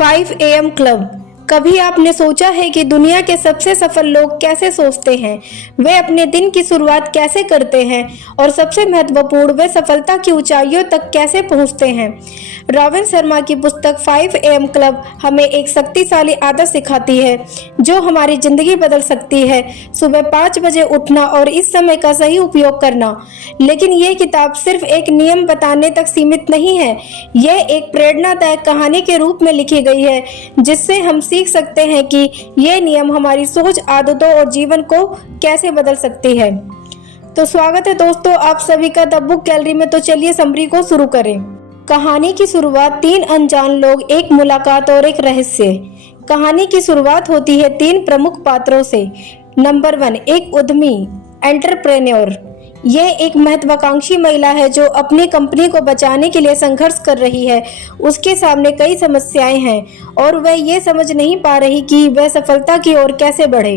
5 AM club. कभी आपने सोचा है कि दुनिया के सबसे सफल लोग कैसे सोचते हैं, वे अपने दिन की शुरुआत कैसे करते हैं और सबसे महत्वपूर्ण, वे सफलता की ऊंचाइयों तक कैसे पहुंचते हैं। रॉबिन शर्मा की पुस्तक 5 AM क्लब हमें एक शक्तिशाली आदत सिखाती है जो हमारी जिंदगी बदल सकती है। सुबह 5 बजे उठना और इस समय का सही उपयोग करना। लेकिन यह किताब सिर्फ एक नियम बताने तक सीमित नहीं है, यह एक प्रेरणादायक कहानी के रूप में लिखी गई है जिससे हम सीख सकते हैं कि ये नियम हमारी सोच, आदतों और जीवन को कैसे बदल सकती है। तो स्वागत है दोस्तों आप सभी का द बुक गैलरी में। तो चलिए समरी को शुरू करें। कहानी की शुरुआत 3 अनजान लोग, एक मुलाकात और एक रहस्य। कहानी की शुरुआत होती है 3 प्रमुख पात्रों से। नंबर 1, एक उद्यमी एंटरप्रेन्योर। यह एक महत्वाकांक्षी महिला है जो अपनी कंपनी को बचाने के लिए संघर्ष कर रही है। उसके सामने कई समस्याएं हैं और वह ये समझ नहीं पा रही कि वह सफलता की ओर कैसे बढ़े।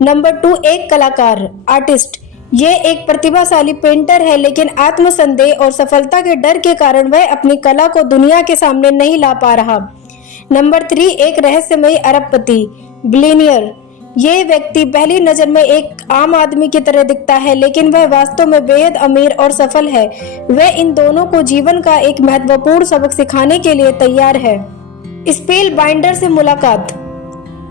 नंबर 2, एक कलाकार आर्टिस्ट। यह एक प्रतिभाशाली पेंटर है लेकिन आत्मसंदेह और सफलता के डर के कारण वह अपनी कला को दुनिया के सामने नहीं ला पा रहा। नंबर 3, एक रहस्यमयी अरबपति बिलियनियर। ये व्यक्ति पहली नजर में एक आम आदमी की तरह दिखता है लेकिन वह वास्तव में बेहद अमीर और सफल है। वह इन दोनों को जीवन का एक महत्वपूर्ण सबक सिखाने के लिए तैयार है। स्पेल बाइंडर से मुलाकात,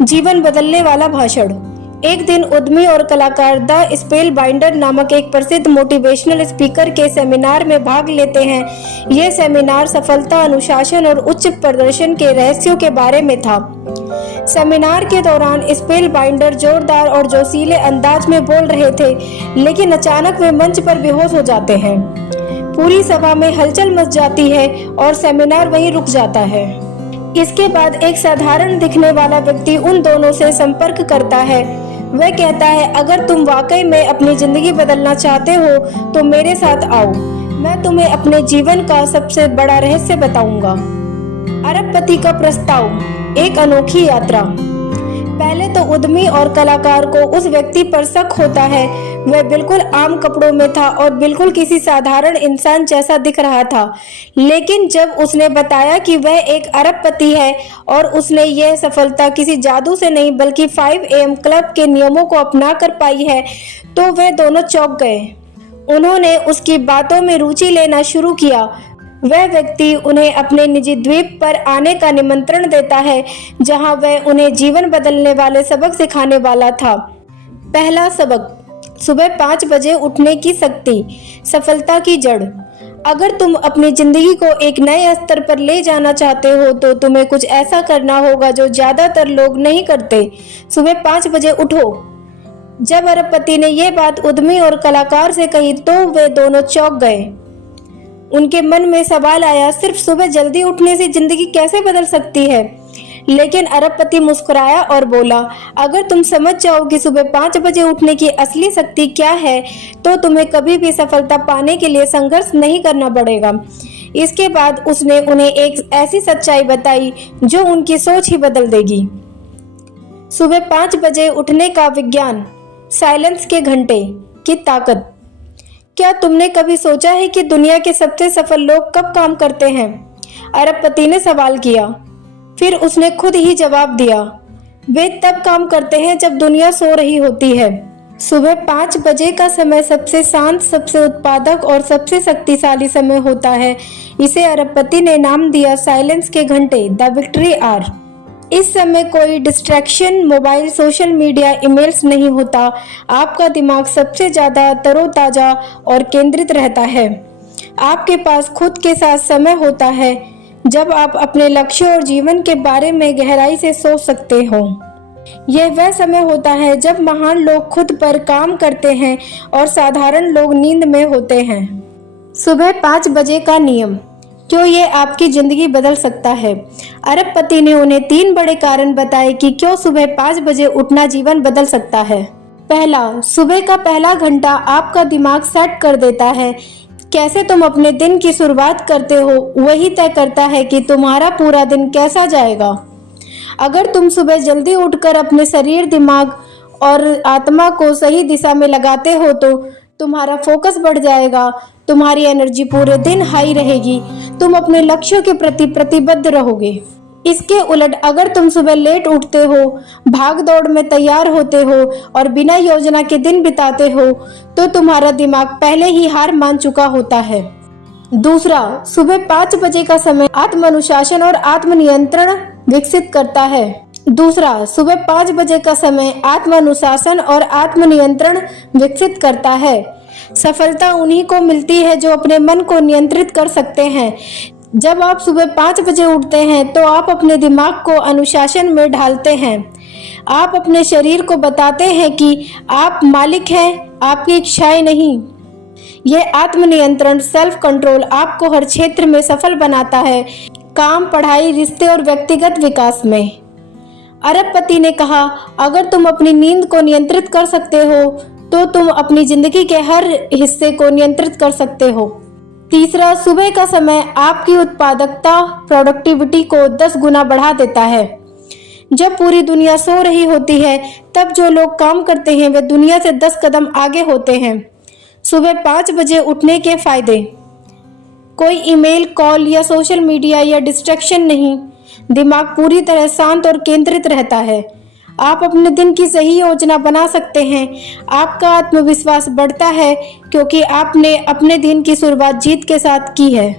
जीवन बदलने वाला भाषण। एक दिन उद्यमी और कलाकार द स्पेल बाइंडर नामक एक प्रसिद्ध मोटिवेशनल स्पीकर के सेमिनार में भाग लेते हैं। यह सेमिनार सफलता, अनुशासन और उच्च प्रदर्शन के रहस्यों के बारे में था। सेमिनार के दौरान स्पेल बाइंडर जोरदार और जोशीले अंदाज में बोल रहे थे लेकिन अचानक वे मंच पर बेहोश हो जाते हैं। पूरी सभा में हलचल मच जाती है और सेमिनार वहीं रुक जाता है। इसके बाद एक साधारण दिखने वाला व्यक्ति उन दोनों से संपर्क करता है। वह कहता है, अगर तुम वाकई में अपनी जिंदगी बदलना चाहते हो तो मेरे साथ आओ, मैं तुम्हें अपने जीवन का सबसे बड़ा रहस्य बताऊंगा। अरबपति का प्रस्ताव, एक अनोखी यात्रा। पहले तो उद्यमी और कलाकार को उस व्यक्ति पर शक होता है। वह बिल्कुल आम कपड़ों में था और बिल्कुल किसी साधारण इंसान जैसा दिख रहा था। लेकिन जब उसने बताया कि वह एक अरबपति है और उसने यह सफलता किसी जादू से नहीं बल्कि 5 AM क्लब के नियमों को अपना कर पाई है, तो वे दोनों चौंक गए। उन्होंने उसकी बातों में रुचि लेना शुरू किया। वह व्यक्ति उन्हें अपने निजी द्वीप पर आने का निमंत्रण देता है जहां वह उन्हें जीवन बदलने वाले सबक सिखाने वाला था। पहला सबक, सुबह 5 बजे उठने की शक्ति, सफलता की जड़। अगर तुम अपनी जिंदगी को एक नए स्तर पर ले जाना चाहते हो तो तुम्हें कुछ ऐसा करना होगा जो ज्यादातर लोग नहीं करते। सुबह 5 बजे उठो। जब अरबपति ने यह बात उद्यमी और कलाकार से कही तो वे दोनों चौंक गए। उनके मन में सवाल आया, सिर्फ सुबह जल्दी उठने से जिंदगी कैसे बदल सकती है? लेकिन अरबपति मुस्कुराया और बोला, अगर तुम समझ जाओ कि सुबह 5 बजे उठने की असली शक्ति क्या है तो तुम्हें कभी भी सफलता पाने के लिए संघर्ष नहीं करना पड़ेगा। इसके बाद उसने उन्हें एक ऐसी सच्चाई बताई जो उनकी सोच ही बदल देगी। सुबह 5 बजे उठने का विज्ञान, साइलेंस के घंटे की ताकत। क्या तुमने कभी सोचा है कि दुनिया के सबसे सफल लोग कब काम करते हैं? अरबपति ने सवाल किया। फिर उसने खुद ही जवाब दिया, वे तब काम करते हैं जब दुनिया सो रही होती है। सुबह 5 बजे का समय सबसे शांत, सबसे उत्पादक और सबसे शक्तिशाली समय होता है। इसे अरबपति ने नाम दिया साइलेंस के घंटे, द विक्ट्री आवर। इस समय कोई distraction, mobile, social media, emails नहीं होता। आपका दिमाग सबसे ज्यादा तरोताजा और केंद्रित रहता है। आपके पास खुद के साथ समय होता है जब आप अपने लक्ष्य और जीवन के बारे में गहराई से सोच सकते हो। यह वह समय होता है जब महान लोग खुद पर काम करते हैं और साधारण लोग नींद में होते हैं। सुबह 5 बजे का नियम, क्यों ये आपकी जिंदगी बदल सकता है? अरबपति ने उन्हें 3 बड़े कारण बताए कि क्यों सुबह 5 बजे उठना जीवन बदल सकता है। पहला, सुबह का पहला घंटा आपका दिमाग सेट कर देता है। कैसे तुम अपने दिन की शुरुआत करते हो वही तय करता है कि तुम्हारा पूरा दिन कैसा जाएगा। अगर तुम सुबह जल्दी उठकर अपने शरीर, दिमाग और आत्मा को सही दिशा में लगाते हो तो तुम्हारा फोकस बढ़ जाएगा, तुम्हारी एनर्जी पूरे दिन हाई रहेगी, तुम अपने लक्ष्यों के प्रति प्रतिबद्ध रहोगे। इसके उलट अगर तुम सुबह लेट उठते हो, भाग दौड़ में तैयार होते हो और बिना योजना के दिन बिताते हो, तो तुम्हारा दिमाग पहले ही हार मान चुका होता है। दूसरा, सुबह 5 बजे का समय आत्मानुशासन और आत्मनियंत्रण विकसित करता है। दूसरा, सुबह 5 बजे का समय आत्मानुशासन और आत्मनियंत्रण विकसित करता है। सफलता उन्हीं को मिलती है जो अपने मन को नियंत्रित कर सकते हैं। जब आप सुबह 5 बजे उठते हैं तो आप अपने दिमाग को अनुशासन में ढालते हैं। आप अपने शरीर को बताते हैं कि आप मालिक हैं, आपकी इच्छाएं नहीं। यह आत्मनियंत्रण, सेल्फ कंट्रोल आपको हर क्षेत्र में सफल बनाता है, काम, पढ़ाई, रिश्ते और व्यक्तिगत विकास में। अरबपति ने कहा, अगर तुम अपनी नींद को नियंत्रित कर सकते हो तो तुम अपनी जिंदगी के हर हिस्से को नियंत्रित कर सकते हो। तीसरा, सुबह का समय आपकी उत्पादकता, प्रोडक्टिविटी को 10 गुना बढ़ा देता है। जब पूरी दुनिया सो रही होती है तब जो लोग काम करते हैं वे दुनिया से 10 कदम आगे होते हैं। सुबह 5 बजे उठने के फायदे। कोई ईमेल, कॉल या सोशल मीडिया या डिस्ट्रैक्शन नहीं। दिमाग पूरी तरह शांत और केंद्रित रहता है। आप अपने दिन की सही योजना बना सकते हैं। आपका आत्मविश्वास बढ़ता है क्योंकि आपने अपने दिन की शुरुआत जीत के साथ की है।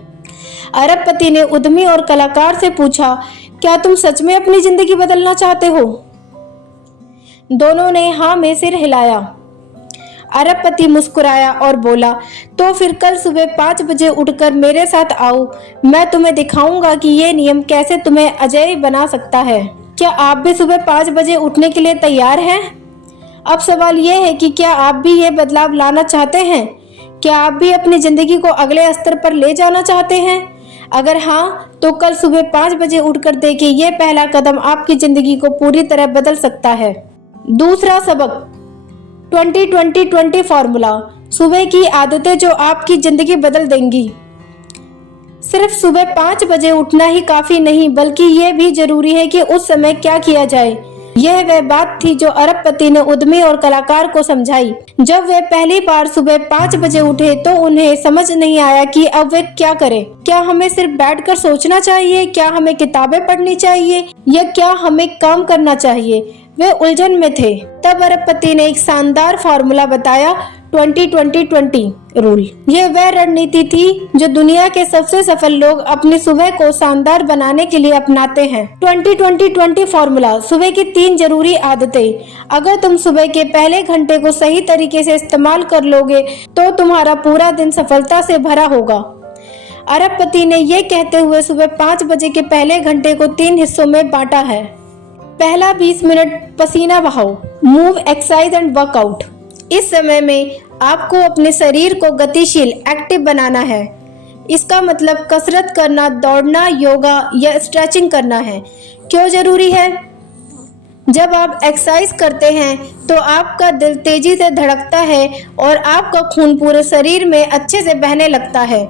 अरबपति ने उद्यमी और कलाकार से पूछा, क्या तुम सच में अपनी जिंदगी बदलना चाहते हो? दोनों ने हाँ में सिर हिलाया। अरबपति मुस्कुराया और बोला, तो फिर कल सुबह 5 बजे उठकर मेरे साथ आओ। मैं तुम्हें दिखाऊंगा कि ये नियम कैसे तुम्हें अजेय बना सकता है। क्या आप भी सुबह 5 बजे उठने के लिए तैयार हैं? अब सवाल यह है कि क्या आप भी ये बदलाव लाना चाहते हैं? क्या आप भी अपनी जिंदगी को अगले स्तर पर ले जाना चाहते हैं? अगर हाँ, तो कल सुबह 5 बजे उठकर देखिए, ये पहला कदम आपकी जिंदगी को पूरी तरह बदल सकता है। दूसरा सबक, 20-20-20 फॉर्मूला। सुबह की आदतें जो आपकी जिंदगी बदल देंगी। सिर्फ सुबह 5 बजे उठना ही काफी नहीं, बल्कि ये भी जरूरी है कि उस समय क्या किया जाए। यह वह बात थी जो अरबपति ने उद्यमी और कलाकार को समझाई। जब वे पहली बार सुबह 5 बजे उठे तो उन्हें समझ नहीं आया कि अब वे क्या करें। क्या हमें सिर्फ बैठकर सोचना चाहिए? क्या हमें किताबें पढ़नी चाहिए? या क्या हमें काम करना चाहिए? वे उलझन में थे। तब अरबपति ने एक शानदार फॉर्मूला बताया, 20-20-20 रूल। यह वह रणनीति थी जो दुनिया के सबसे सफल लोग अपनी सुबह को शानदार बनाने के लिए अपनाते हैं। 20-20-20 फॉर्मूला। सुबह की 3 जरूरी आदतें। अगर तुम सुबह के पहले घंटे को सही तरीके से इस्तेमाल कर लोगे तो तुम्हारा पूरा दिन सफलता से भरा होगा। अरबपति ने यह कहते हुए सुबह 5 बजे के पहले घंटे को 3 हिस्सों में बांटा है। पहला 20 मिनट पसीना बहाओ, मूव, एक्सरसाइज एंड वर्कआउट। इस समय में आपको अपने शरीर को गतिशील, एक्टिव बनाना है। इसका मतलब कसरत करना, दौड़ना, योगा या स्ट्रेचिंग करना है। क्यों जरूरी है? जब आप एक्सरसाइज करते हैं तो आपका दिल तेजी से धड़कता है और आपका खून पूरे शरीर में अच्छे से बहने लगता है।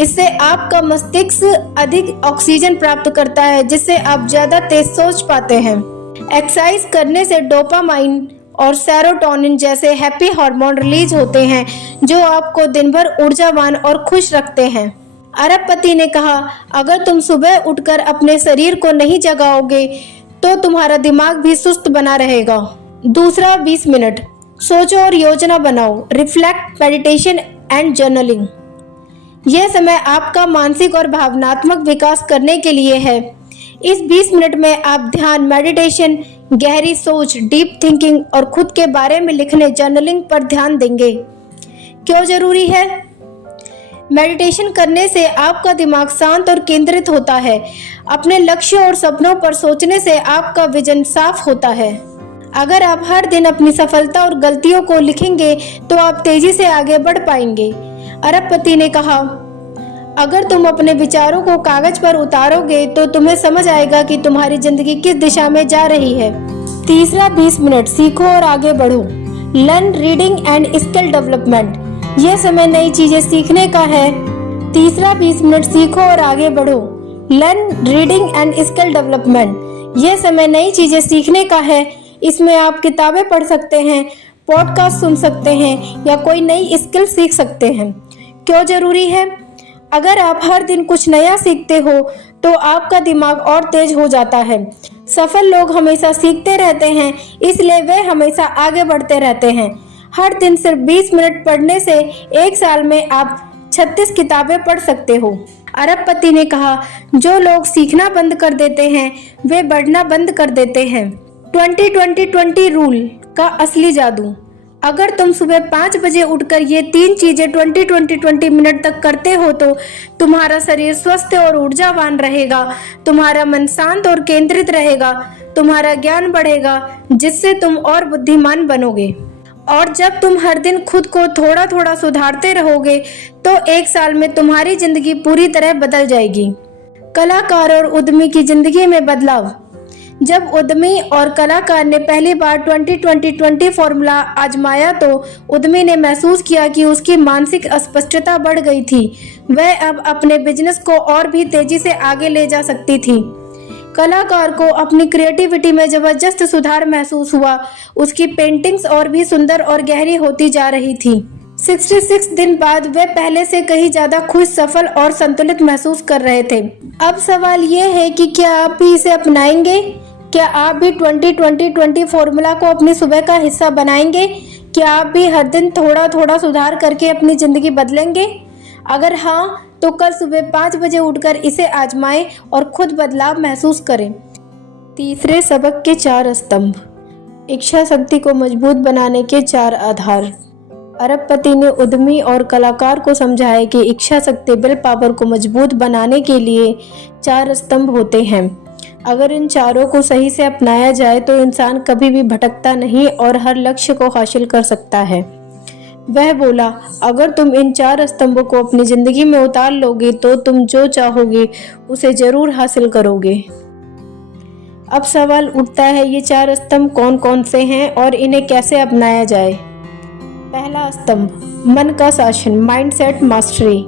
इससे आपका मस्तिष्क अधिक ऑक्सीजन प्राप्त करता है, जिससे आप ज्यादा तेज सोच पाते हैं। एक्सरसाइज करने से डोपामाइन और सेरोटोनिन जैसे हैप्पी हार्मोन रिलीज होते हैं जो आपको दिन भर ऊर्जावान और खुश रखते हैं। अरबपति ने कहा, अगर तुम सुबह उठकर अपने शरीर को नहीं जगाओगे तो तुम्हारा दिमाग भी सुस्त बना रहेगा। दूसरा 20 मिनट सोचो और योजना बनाओ, रिफ्लेक्ट, मेडिटेशन एंड जर्नलिंग। यह समय आपका मानसिक और भावनात्मक विकास करने के लिए है। इस 20 मिनट में आप ध्यान, मेडिटेशन, गहरी सोच, डीप थिंकिंग और खुद के बारे में लिखने, जर्नलिंग पर ध्यान देंगे। क्यों जरूरी है? मेडिटेशन करने से आपका दिमाग शांत और केंद्रित होता है। अपने लक्ष्य और सपनों पर सोचने से आपका विजन साफ होता है। अगर आप हर दिन अपनी सफलता और गलतियों को लिखेंगे तो आप तेजी से आगे बढ़ पाएंगे। अरबपति ने कहा, अगर तुम अपने विचारों को कागज पर उतारोगे तो तुम्हें समझ आएगा कि तुम्हारी जिंदगी किस दिशा में जा रही है। तीसरा 20 मिनट सीखो और आगे बढ़ो, learn, reading and skill development. यह समय नई चीजें सीखने का है। तीसरा 20 मिनट सीखो और आगे बढ़ो, learn, reading and skill development. यह समय नई चीजें सीखने का है। इसमें आप किताबें पढ़ सकते हैं, पॉडकास्ट सुन सकते हैं या कोई नई स्किल सीख सकते हैं। क्यों जरूरी है? अगर आप हर दिन कुछ नया सीखते हो तो आपका दिमाग और तेज हो जाता है। सफल लोग हमेशा सीखते रहते हैं, इसलिए वे हमेशा आगे बढ़ते रहते हैं। हर दिन सिर्फ 20 मिनट पढ़ने से 1 साल में आप 36 किताबें पढ़ सकते हो। अरबपति ने कहा, जो लोग सीखना बंद कर देते हैं वे बढ़ना बंद कर देते हैं। 20-20-20 रूल का असली जादू। अगर तुम सुबह 5 बजे उठकर ये 3 चीजें 20-20-20 मिनट तक करते हो तो तुम्हारा शरीर स्वस्थ और ऊर्जावान रहेगा, तुम्हारा मन शांत और केंद्रित रहेगा, तुम्हारा ज्ञान बढ़ेगा, जिससे तुम और बुद्धिमान बनोगे। और जब तुम हर दिन खुद को थोड़ा थोड़ा सुधारते रहोगे तो 1 साल में तुम्हारी जिंदगी पूरी तरह बदल जाएगी। कलाकार और उद्यमी की जिंदगी में बदलाव। जब उद्यमी और कलाकार ने पहली बार 20-20-20 फॉर्मूला आजमाया तो उद्यमी ने महसूस किया कि उसकी मानसिक अस्पष्टता बढ़ गई थी। वह अब अपने बिजनेस को और भी तेजी से आगे ले जा सकती थी। कलाकार को अपनी क्रिएटिविटी में जबरदस्त सुधार महसूस हुआ। उसकी पेंटिंग्स और भी सुंदर और गहरी होती जा रही थी। 66 दिन बाद वे पहले से कहीं ज्यादा खुश, सफल और संतुलित महसूस कर रहे थे। अब सवाल ये है कि क्या आप भी इसे अपनाएंगे? क्या आप भी 20-20-20 फॉर्मूला को अपनी सुबह का हिस्सा बनाएंगे? क्या आप भी हर दिन थोड़ा थोड़ा सुधार करके अपनी जिंदगी बदलेंगे? अगर हाँ, तो कल सुबह 5 बजे उठकर इसे आजमाएं और खुद बदलाव महसूस करें। तीसरे सबक के 4 स्तंभ। इच्छा शक्ति को मजबूत बनाने के 4 आधार। अरबपति ने उद्यमी और कलाकार को समझाया कि इच्छा शक्ति विल पावर को मजबूत बनाने के लिए 4 स्तंभ होते हैं। अगर इन चारों को सही से अपनाया जाए तो इंसान कभी भी भटकता नहीं और हर लक्ष्य को हासिल कर सकता है। वह बोला, अगर तुम इन 4 स्तंभों को अपनी जिंदगी में उतार लोगे तो तुम जो चाहोगे उसे जरूर हासिल करोगे। अब सवाल उठता है, ये 4 स्तंभ कौन कौन से हैं और इन्हें कैसे अपनाया जाए? पहला स्तंभ, मन का शासन, माइंडसेट मास्टरी।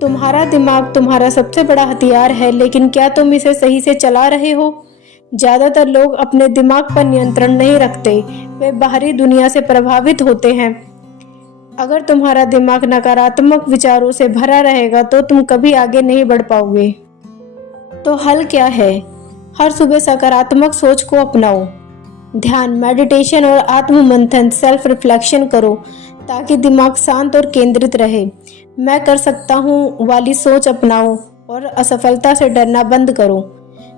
तुम्हारा दिमाग तुम्हारा सबसे बड़ा हथियार है, लेकिन क्या तुम इसे सही से चला रहे हो? ज्यादातर लोग अपने दिमाग पर नियंत्रण नहीं रखते, वे बाहरी दुनिया से प्रभावित होते हैं। अगर तुम्हारा दिमाग नकारात्मक विचारों से भरा रहेगा तो तुम कभी आगे नहीं बढ़ पाओगे। तो हल क्या है? हर सुबह सकारात्मक सोच को अपनाओ। ध्यान, मेडिटेशन और आत्म मंथन, सेल्फ रिफ्लेक्शन करो ताकि दिमाग शांत और केंद्रित रहे। मैं कर सकता हूँ वाली सोच अपनाओ और असफलता से डरना बंद करो।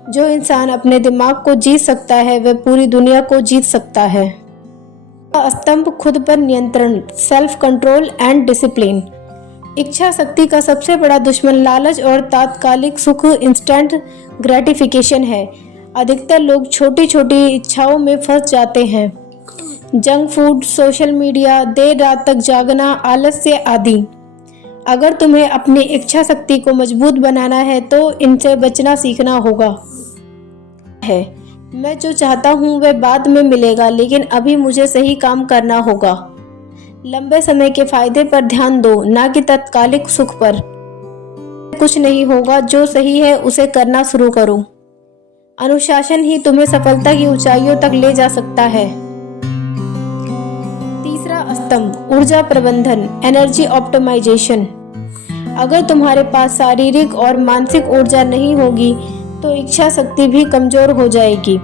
जो इंसान अपने दिमाग को जीत सकता है वह पूरी दुनिया को जीत सकता है। स्तंभ, खुद पर नियंत्रण, सेल्फ कंट्रोल एंड डिसिप्लिन। इच्छा शक्ति का सबसे बड़ा दुश्मन लालच और तात्कालिक सुख, इंस्टेंट ग्रेटिफिकेशन है। अधिकतर लोग छोटी छोटी इच्छाओं में फंस जाते हैं। जंक फूड, सोशल मीडिया, देर रात तक जागना, आलस्य आदि। अगर तुम्हें अपनी इच्छा शक्ति को मजबूत बनाना है तो इनसे बचना सीखना होगा। मैं जो चाहता हूँ वह बाद में मिलेगा, लेकिन अभी मुझे सही काम करना होगा। लंबे समय के फायदे पर ध्यान दो, ना कि तात्कालिक सुख पर। कुछ नहीं होगा, जो सही है उसे करना शुरू करो। अनुशासन ही तुम्हें सफलता की ऊंचाइयों तक ले जा सकता है। तीसरा स्तंभ, ऊर्जा प्रबंधन, एनर्जी ऑप्टिमाइजेशन। अगर तुम्हारे पास शारीरिक और मानसिक ऊर्जा नहीं होगी तो इच्छा शक्ति भी कमजोर हो जाएगी।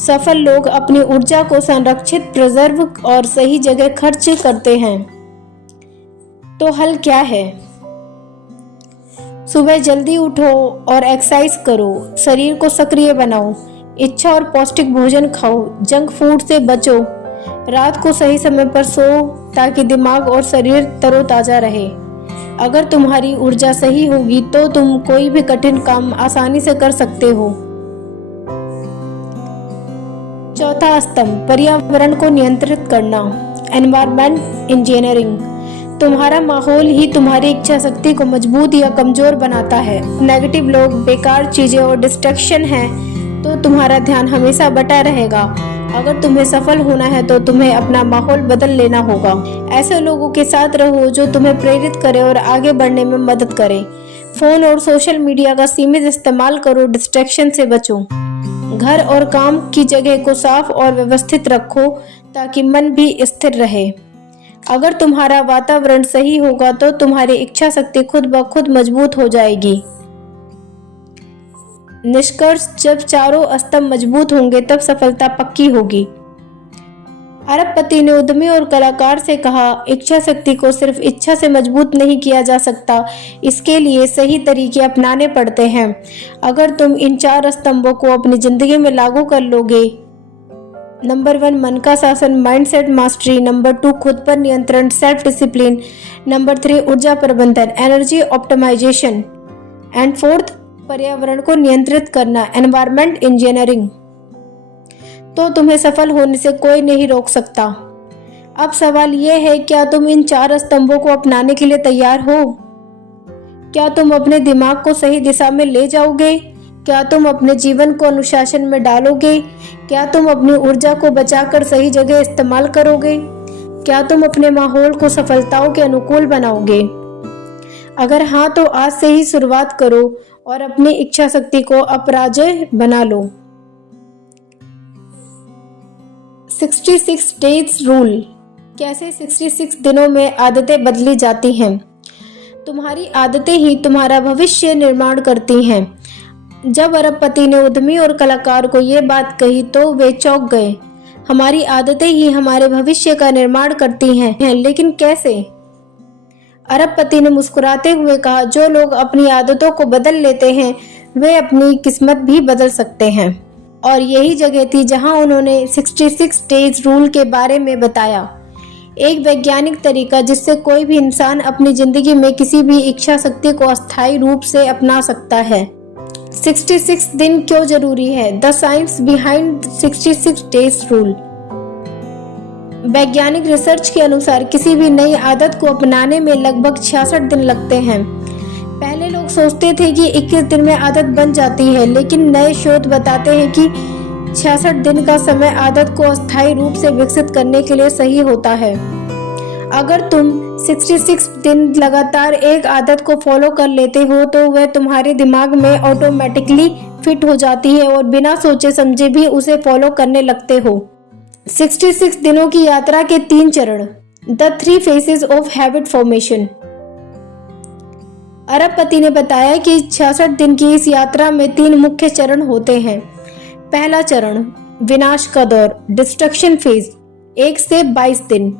सफल लोग अपनी ऊर्जा को संरक्षित, प्रिजर्व और सही जगह खर्च करते हैं। तो हल क्या है? सुबह जल्दी उठो और एक्सरसाइज करो, शरीर को सक्रिय बनाओ, इच्छा और पौष्टिक भोजन खाओ, जंक फूड से बचो, रात को सही समय पर सो ताकि दिमाग और शरीर तरोताजा रहे। अगर तुम्हारी ऊर्जा सही होगी तो तुम कोई भी कठिन काम आसानी से कर सकते हो। चौथा स्तंभ, पर्यावरण को नियंत्रित करना, एनवायरमेंट इंजीनियरिंग। तुम्हारा माहौल ही तुम्हारी इच्छा शक्ति को मजबूत या कमजोर बनाता है। नेगेटिव लोग, बेकार चीजें और डिस्ट्रैक्शन हैं तो तुम्हारा ध्यान हमेशा बटा रहेगा। अगर तुम्हें सफल होना है तो तुम्हें अपना माहौल बदल लेना होगा। ऐसे लोगों के साथ रहो जो तुम्हें प्रेरित करे और आगे बढ़ने में मदद करे। फोन और सोशल मीडिया का सीमित इस्तेमाल करो, डिस्ट्रैक्शन से बचो। घर और काम की जगह को साफ और व्यवस्थित रखो ताकि मन भी स्थिर रहे। अगर तुम्हारा वातावरण सही होगा तो तुम्हारी इच्छा शक्ति खुद ब खुद मजबूत हो जाएगी। निष्कर्ष, जब चारों स्तंभ मजबूत होंगे तब सफलता पक्की होगी। अरबपति ने उद्यमी और कलाकार से कहा, इच्छा शक्ति को सिर्फ इच्छा से मजबूत नहीं किया जा सकता, इसके लिए सही तरीके अपनाने पड़ते हैं। अगर तुम इन 4 स्तंभों को अपनी जिंदगी में लागू कर लोगे, नंबर 1 मन का शासन, माइंडसेट मास्टरी, नंबर 2 खुद पर नियंत्रण, सेल्फ डिसिप्लिन, नंबर 3 ऊर्जा प्रबंधन, एनर्जी ऑप्टिमाइजेशन, एंड 4th पर्यावरण को नियंत्रित करना, एनवायरमेंट इंजीनियरिंग, तो तुम्हें सफल होने से कोई नहीं रोक सकता। अब सवाल यह है, क्या तुम इन 4 स्तंभों को अपनाने के लिए तैयार हो? क्या तुम अपने दिमाग को सही दिशा में ले जाओगे? क्या तुम अपने जीवन को अनुशासन में डालोगे? क्या तुम अपनी ऊर्जा को बचाकर सही जगह इस्तेमाल करोगे? क्या तुम अपने माहौल को सफलताओं के अनुकूल बनाओगे? अगर हाँ, तो आज से ही शुरुआत करो और अपनी इच्छा शक्ति को अपराजय बना लो। 66 डेज रूल। कैसे 66 दिनों में आदतें बदली जाती हैं? तुम्हारी आदतें ही तुम्हारा भविष्य निर्माण करती हैं। जब अरबपति ने उद्यमी और कलाकार को ये बात कही तो वे चौंक गए। हमारी आदतें ही हमारे भविष्य का निर्माण करती हैं, लेकिन कैसे? अरबपति ने मुस्कुराते हुए कहा, जो लोग अपनी आदतों को बदल लेते हैं वे अपनी किस्मत भी बदल सकते हैं। और यही जगह थी जहां उन्होंने 66 डेज रूल के बारे में बताया, एक वैज्ञानिक तरीका जिससे कोई भी इंसान अपनी जिंदगी में किसी भी इच्छा शक्ति को अस्थायी रूप से अपना सकता है। 66 दिन क्यों जरूरी है? The science behind 66 days rule. वैज्ञानिक रिसर्च के अनुसार किसी भी नई आदत को अपनाने में लगभग 66 दिन लगते हैं। पहले लोग सोचते थे कि 21 दिन में आदत बन जाती है, लेकिन नए शोध बताते हैं कि 66 दिन का समय आदत को अस्थायी रूप से विकसित करने के लिए सही होता है। अगर तुम 66 दिन लगातार एक आदत को फॉलो कर लेते हो तो वह तुम्हारे दिमाग में ऑटोमेटिकली फिट हो जाती है और बिना सोचे समझे भी उसे फॉलो करने लगते हो। 66 दिनों की यात्रा के 3 चरण। The 3 phases of habit formation. अरबपति ने बताया कि 66 दिन की इस यात्रा में 3 मुख्य चरण होते हैं। पहला चरण, विनाश का दौर, डिस्ट्रक्शन फेज, 1 से 22 दिन।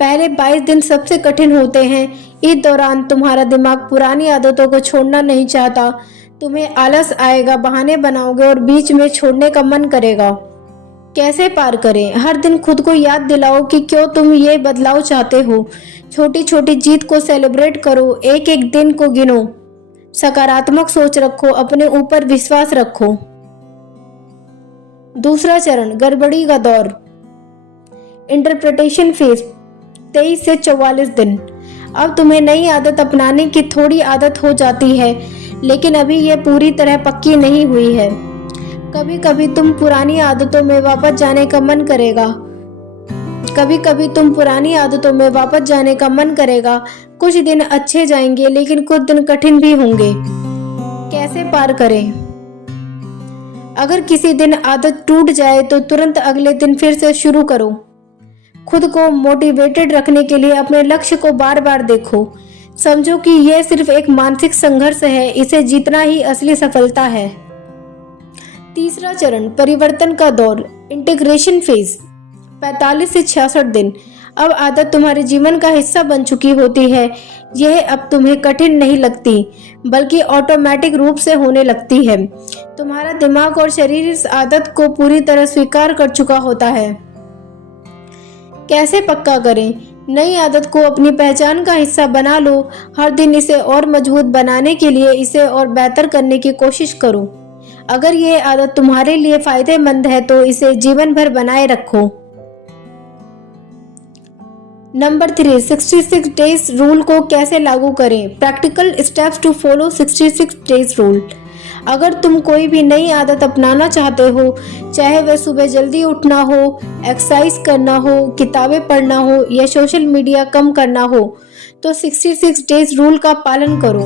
पहले 22 दिन सबसे कठिन होते हैं। इस दौरान तुम्हारा दिमाग पुरानी आदतों को छोड़ना नहीं चाहता। तुम्हें आलस आएगा, बहाने बनाओगे और बीच में छोड़ने का मन करेगा। कैसे पार करें? हर दिन खुद को याद दिलाओ कि क्यों तुम ये बदलाव चाहते हो। छोटी छोटी जीत को सेलिब्रेट करो, एक एक दिन को गिनो। सकारात्मक सोच रखो, अपने ऊपर विश्वास रखो। दूसरा चरण, गड़बड़ी का दौर, इंटरप्रिटेशन फेज, 23 से 44 दिन। अब तुम्हें नई आदत अपनाने की थोड़ी आदत हो जाती है, लेकिन अभी यह पूरी तरह पक्की नहीं हुई है। कभी कभी तुम पुरानी आदतों में वापस जाने का मन करेगा। कुछ दिन अच्छे जाएंगे, लेकिन कुछ दिन कठिन भी होंगे। कैसे पार करें? अगर किसी दिन आदत टूट जाए तो तुरंत अगले दिन फिर से शुरू करो। खुद को मोटिवेटेड रखने के लिए अपने लक्ष्य को बार बार देखो। समझो कि यह सिर्फ एक मानसिक संघर्ष है, इसे जीतना ही असली सफलता है। तीसरा चरण, परिवर्तन का दौर, इंटीग्रेशन फेज, 45 से 66 दिन। अब आदत तुम्हारे जीवन का हिस्सा बन चुकी होती है। यह अब तुम्हें कठिन नहीं लगती, बल्कि ऑटोमेटिक रूप से होने लगती है। तुम्हारा दिमाग और शरीर इस आदत को पूरी तरह स्वीकार कर चुका होता है। कैसे पक्का करें? नई आदत को अपनी पहचान का हिस्सा बना लो। हर दिन इसे और मजबूत बनाने के लिए इसे और बेहतर करने की कोशिश करो। अगर यह आदत तुम्हारे लिए फायदेमंद है तो इसे जीवन भर बनाए रखो। नंबर 3, 66 डेज रूल को कैसे लागू करें? Practical steps to follow 66 days rule. अगर तुम कोई भी नई आदत अपनाना चाहते हो, चाहे वह सुबह जल्दी उठना हो, एक्सरसाइज करना हो, किताबें पढ़ना हो या सोशल मीडिया कम करना हो, तो 66 डेज रूल का पालन करो।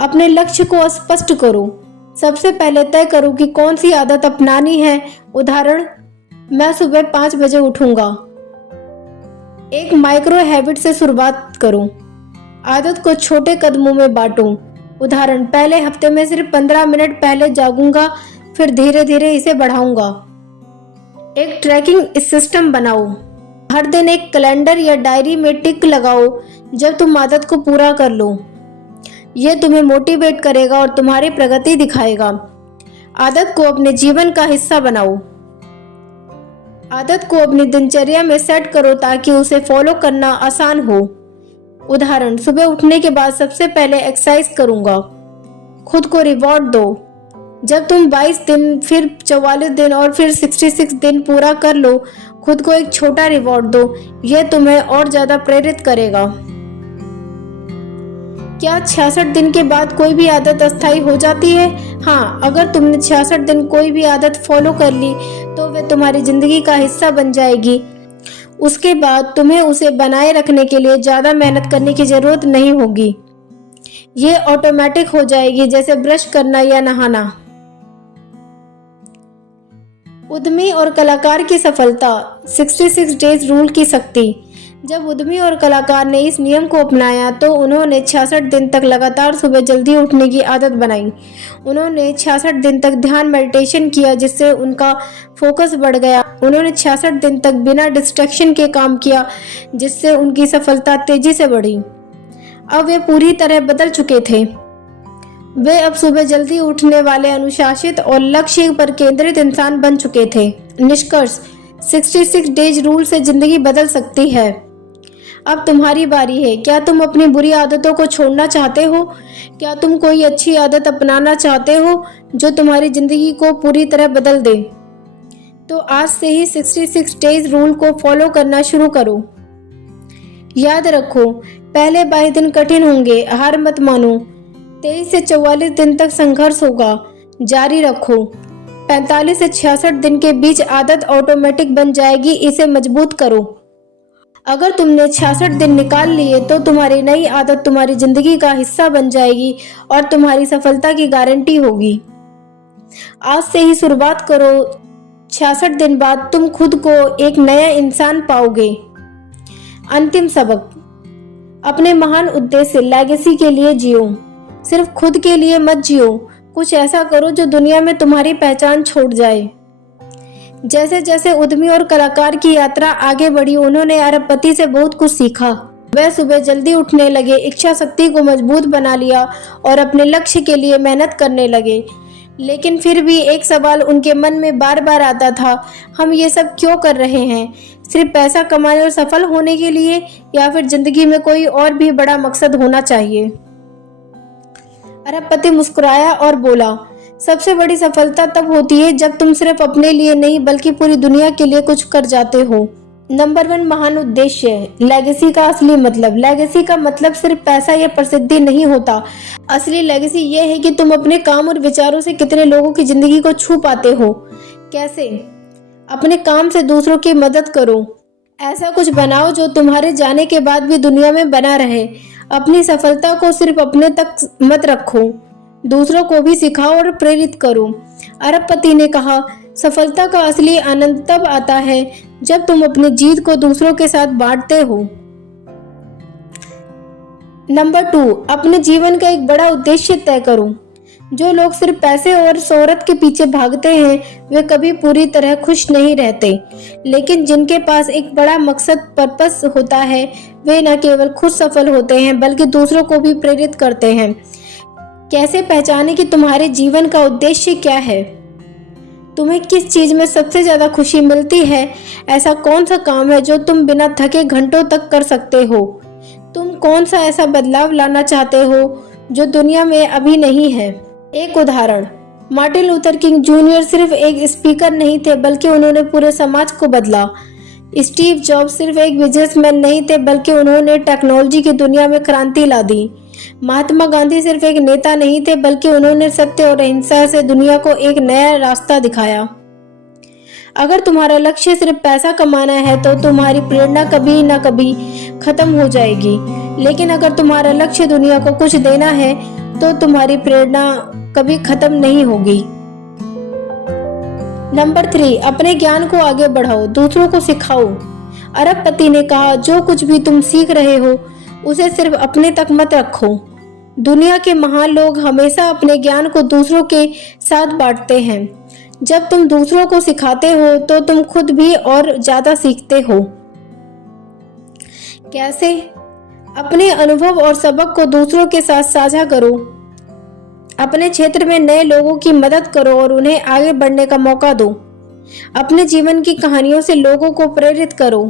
अपने लक्ष्य को स्पष्ट करो। सबसे पहले तय करो कि कौन सी आदत अपनानी है। उदाहरण, मैं सुबह 5 बजे उठूंगा। एक माइक्रो हैबिट से शुरुआत करो। आदत को छोटे कदमों में बांटो। उदाहरण, पहले हफ्ते में सिर्फ 15 मिनट पहले जागूंगा, फिर धीरे धीरे इसे बढ़ाऊंगा। एक ट्रैकिंग सिस्टम बनाओ। हर दिन एक कैलेंडर या डायरी में टिक लगाओ जब तुम आदत को पूरा कर लो। यह तुम्हें मोटिवेट करेगा और तुम्हारी प्रगति दिखाएगा। आदत को अपने जीवन का हिस्सा बनाओ। आदत को अपनी दिनचर्या में सेट करो ताकि उसे फॉलो करना आसान हो। उदाहरण, सुबह उठने के बाद सबसे पहले एक्सरसाइज करूंगा। खुद को रिवॉर्ड दो। जब तुम 22 दिन, फिर 44 दिन और फिर 66 दिन पूरा कर लो, खुद को एक छोटा रिवॉर्ड दो। यह तुम्हें और ज्यादा प्रेरित करेगा। क्या 66 दिन के बाद कोई भी आदत अस्थायी हो जाती है? हाँ, अगर तुमने 66 दिन कोई भी आदत फॉलो कर ली तो वे तुम्हारी जिंदगी का हिस्सा बन जाएगी। उसके बाद तुम्हें उसे बनाए रखने के लिए ज्यादा मेहनत करने की जरूरत नहीं होगी। ये ऑटोमेटिक हो जाएगी, जैसे ब्रश करना या नहाना। उद्यमी और कलाकार की सफलता। 66 डेज रूल की शक्ति। जब उद्यमी और कलाकार ने इस नियम को अपनाया तो उन्होंने 66 दिन तक लगातार सुबह जल्दी उठने की आदत बनाई। उन्होंने 66 दिन तक ध्यान मेडिटेशन किया जिससे उनका फोकस बढ़ गया। उन्होंने 66 दिन तक बिना डिस्ट्रैक्शन के काम किया जिससे उनकी सफलता तेजी से बढ़ी। अब वे पूरी तरह बदल चुके थे। वे अब सुबह जल्दी उठने वाले अनुशासित और लक्ष्य पर केंद्रित इंसान बन चुके थे। निष्कर्ष, 66 डेज रूल से जिंदगी बदल सकती है। अब तुम्हारी बारी है। क्या तुम अपनी बुरी आदतों को छोड़ना चाहते हो? क्या तुम कोई अच्छी आदत अपनाना चाहते हो जो तुम्हारी जिंदगी को पूरी तरह बदल दे? तो आज से ही 66 डेज रूल को फॉलो करना शुरू करो। याद रखो, पहले 22 दिन कठिन होंगे, हार मत मानो। 23 से 44 दिन तक संघर्ष होगा, जारी रखो। 45 से 66 दिन के बीच आदत ऑटोमेटिक बन जाएगी, इसे मजबूत करो। अगर तुमने 66 दिन निकाल लिए तो तुम्हारी नई आदत तुम्हारी जिंदगी का हिस्सा बन जाएगी और तुम्हारी सफलता की गारंटी होगी। आज से ही शुरुआत करो। 66 दिन बाद तुम खुद को एक नया इंसान पाओगे। अंतिम सबक, अपने महान उद्देश्य लेगेसी के लिए जियो। सिर्फ खुद के लिए मत जियो, कुछ ऐसा करो जो दुनिया में तुम्हारी पहचान छोड़ जाए। जैसे जैसे उद्यमी और कलाकार की यात्रा आगे बढ़ी, उन्होंने अरबपति से बहुत कुछ सीखा। वह सुबह जल्दी उठने लगे, इच्छा शक्ति को मजबूत बना लिया और अपने लक्ष्य के लिए मेहनत करने लगे। लेकिन फिर भी एक सवाल उनके मन में बार बार आता था, हम ये सब क्यों कर रहे हैं? सिर्फ पैसा कमाने और सफल होने के लिए, या फिर जिंदगी में कोई और भी बड़ा मकसद होना चाहिए? अरबपति मुस्कुराया और बोला, सबसे बड़ी सफलता तब होती है जब तुम सिर्फ अपने लिए नहीं बल्कि पूरी दुनिया के लिए कुछ कर जाते हो। नंबर 1, महान उद्देश्य। लेगेसी का असली मतलब। लेगेसी का मतलब सिर्फ पैसा या प्रसिद्धि नहीं होता। असली लेगेसी ये है कि तुम अपने काम और विचारों से कितने लोगों की जिंदगी को छू पाते हो। कैसे? अपने काम से दूसरों की मदद करो। ऐसा कुछ बनाओ जो तुम्हारे जाने के बाद भी दुनिया में बना रहे। अपनी सफलता को सिर्फ अपने तक मत रखो, दूसरों को भी सिखाओ और प्रेरित करो। अरबपति ने कहा, सफलता का असली आनंद तब आता है जब तुम अपनी जीत को दूसरों के साथ बांटते हो। नंबर 2, अपने जीवन का एक बड़ा उद्देश्य तय करो। जो लोग सिर्फ पैसे और शोहरत के पीछे भागते हैं वे कभी पूरी तरह खुश नहीं रहते, लेकिन जिनके पास एक बड़ा मकसद, पर्पस होता है, वे न केवल खुद सफल होते हैं बल्कि दूसरों को भी प्रेरित करते हैं। कैसे पहचाने कि तुम्हारे जीवन का उद्देश्य क्या है? तुम्हें किस चीज में सबसे ज्यादा खुशी मिलती है? ऐसा कौन सा काम है जो तुम बिना थके घंटों तक कर सकते हो? तुम कौन सा ऐसा बदलाव लाना चाहते हो जो दुनिया में अभी नहीं है? एक उदाहरण, मार्टिन लूथर किंग जूनियर सिर्फ एक स्पीकर नहीं थे बल्कि उन्होंने पूरे समाज को बदला। स्टीव जॉब्स सिर्फ एक बिजनेसमैन नहीं थे बल्कि उन्होंने टेक्नोलॉजी की दुनिया में क्रांति ला दी। महात्मा गांधी सिर्फ एक नेता नहीं थे बल्कि उन्होंने सत्य और अहिंसा से दुनिया को एक नया रास्ता दिखाया। अगर तुम्हारा लक्ष्य सिर्फ पैसा कमाना है तो तुम्हारी प्रेरणा कभी न कभी खत्म हो जाएगी, लेकिन अगर तुम्हारा लक्ष्य दुनिया को कुछ देना है तो तुम्हारी प्रेरणा कभी खत्म नहीं होगी। नंबर 3, अपने ज्ञान को आगे बढ़ाओ, दूसरों को सिखाओ। अरबपति ने कहा, जो कुछ भी तुम सीख रहे हो उसे सिर्फ अपने तक मत रखो, दुनिया के महान लोग हमेशा अपने ज्ञान को दूसरों के साथ बांटते हैं। जब तुम दूसरों को सिखाते हो तो तुम खुद भी और ज्यादा सीखते हो। कैसे? अपने अनुभव और सबक को दूसरों के साथ साझा करो। अपने क्षेत्र में नए लोगों की मदद करो और उन्हें आगे बढ़ने का मौका दो। अपने जीवन की कहानियों से लोगों को प्रेरित करो।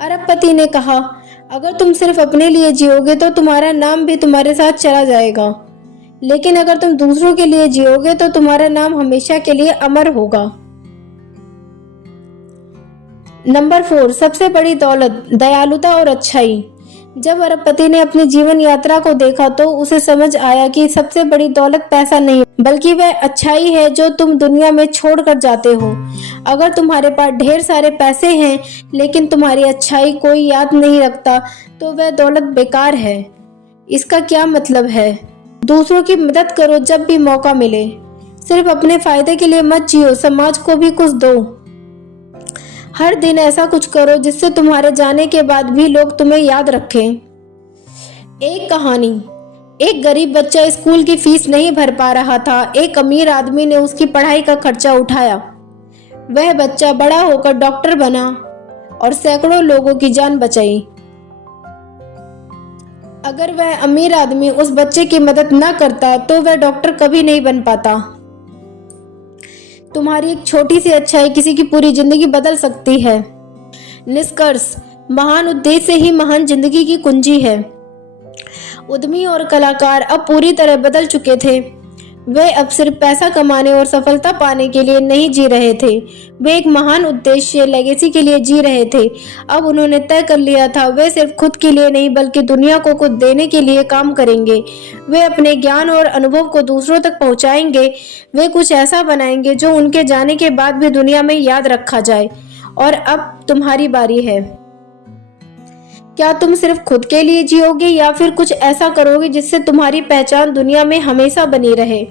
अरबपति ने कहा, अगर तुम सिर्फ अपने लिए जियोगे तो तुम्हारा नाम भी तुम्हारे साथ चला जाएगा, लेकिन अगर तुम दूसरों के लिए जियोगे तो तुम्हारा नाम हमेशा के लिए अमर होगा। नंबर 4, सबसे बड़ी दौलत दयालुता और अच्छाई। जब अरबपति ने अपनी जीवन यात्रा को देखा तो उसे समझ आया कि सबसे बड़ी दौलत पैसा नहीं बल्कि वह अच्छाई है जो तुम दुनिया में छोड़ कर जाते हो। अगर तुम्हारे पास ढेर सारे पैसे हैं लेकिन तुम्हारी अच्छाई कोई याद नहीं रखता तो वह दौलत बेकार है। इसका क्या मतलब है? दूसरों की मदद करो जब भी मौका मिले। सिर्फ अपने फायदे के लिए मत जियो, समाज को भी कुछ दो। हर दिन ऐसा कुछ करो जिससे तुम्हारे जाने के बाद भी लोग तुम्हें याद रखें। एक कहानी। एक गरीब बच्चा स्कूल की फीस नहीं भर पा रहा था। एक अमीर आदमी ने उसकी पढ़ाई का खर्चा उठाया। वह बच्चा बड़ा होकर डॉक्टर बना और सैकड़ों लोगों की जान बचाई। अगर वह अमीर आदमी उस बच्चे की मदद न करता तो वह डॉक्टर कभी नहीं बन पाता। तुम्हारी एक छोटी सी अच्छाई किसी की पूरी जिंदगी बदल सकती है। निष्कर्ष, महान उद्देश्य ही महान जिंदगी की कुंजी है। उद्यमी और कलाकार अब पूरी तरह बदल चुके थे। वे अब सिर्फ पैसा कमाने और सफलता पाने के लिए नहीं जी रहे थे, वे एक महान उद्देश्य लेगेसी के लिए जी रहे थे। अब उन्होंने तय कर लिया था वे सिर्फ खुद के लिए नहीं बल्कि दुनिया को कुछ देने के लिए काम करेंगे। वे अपने ज्ञान और अनुभव को दूसरों तक पहुंचाएंगे। वे कुछ ऐसा बनाएंगे जो उनके जाने के बाद भी दुनिया में याद रखा जाए। और अब तुम्हारी बारी है। क्या तुम सिर्फ खुद के लिए जियोगे या फिर कुछ ऐसा करोगे जिससे तुम्हारी पहचान दुनिया में हमेशा बनी रहे?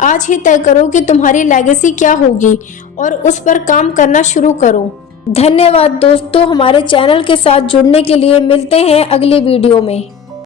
आज ही तय करो कि तुम्हारी लेगेसी क्या होगी और उस पर काम करना शुरू करो। धन्यवाद दोस्तों, हमारे चैनल के साथ जुड़ने के लिए। मिलते हैं अगली वीडियो में।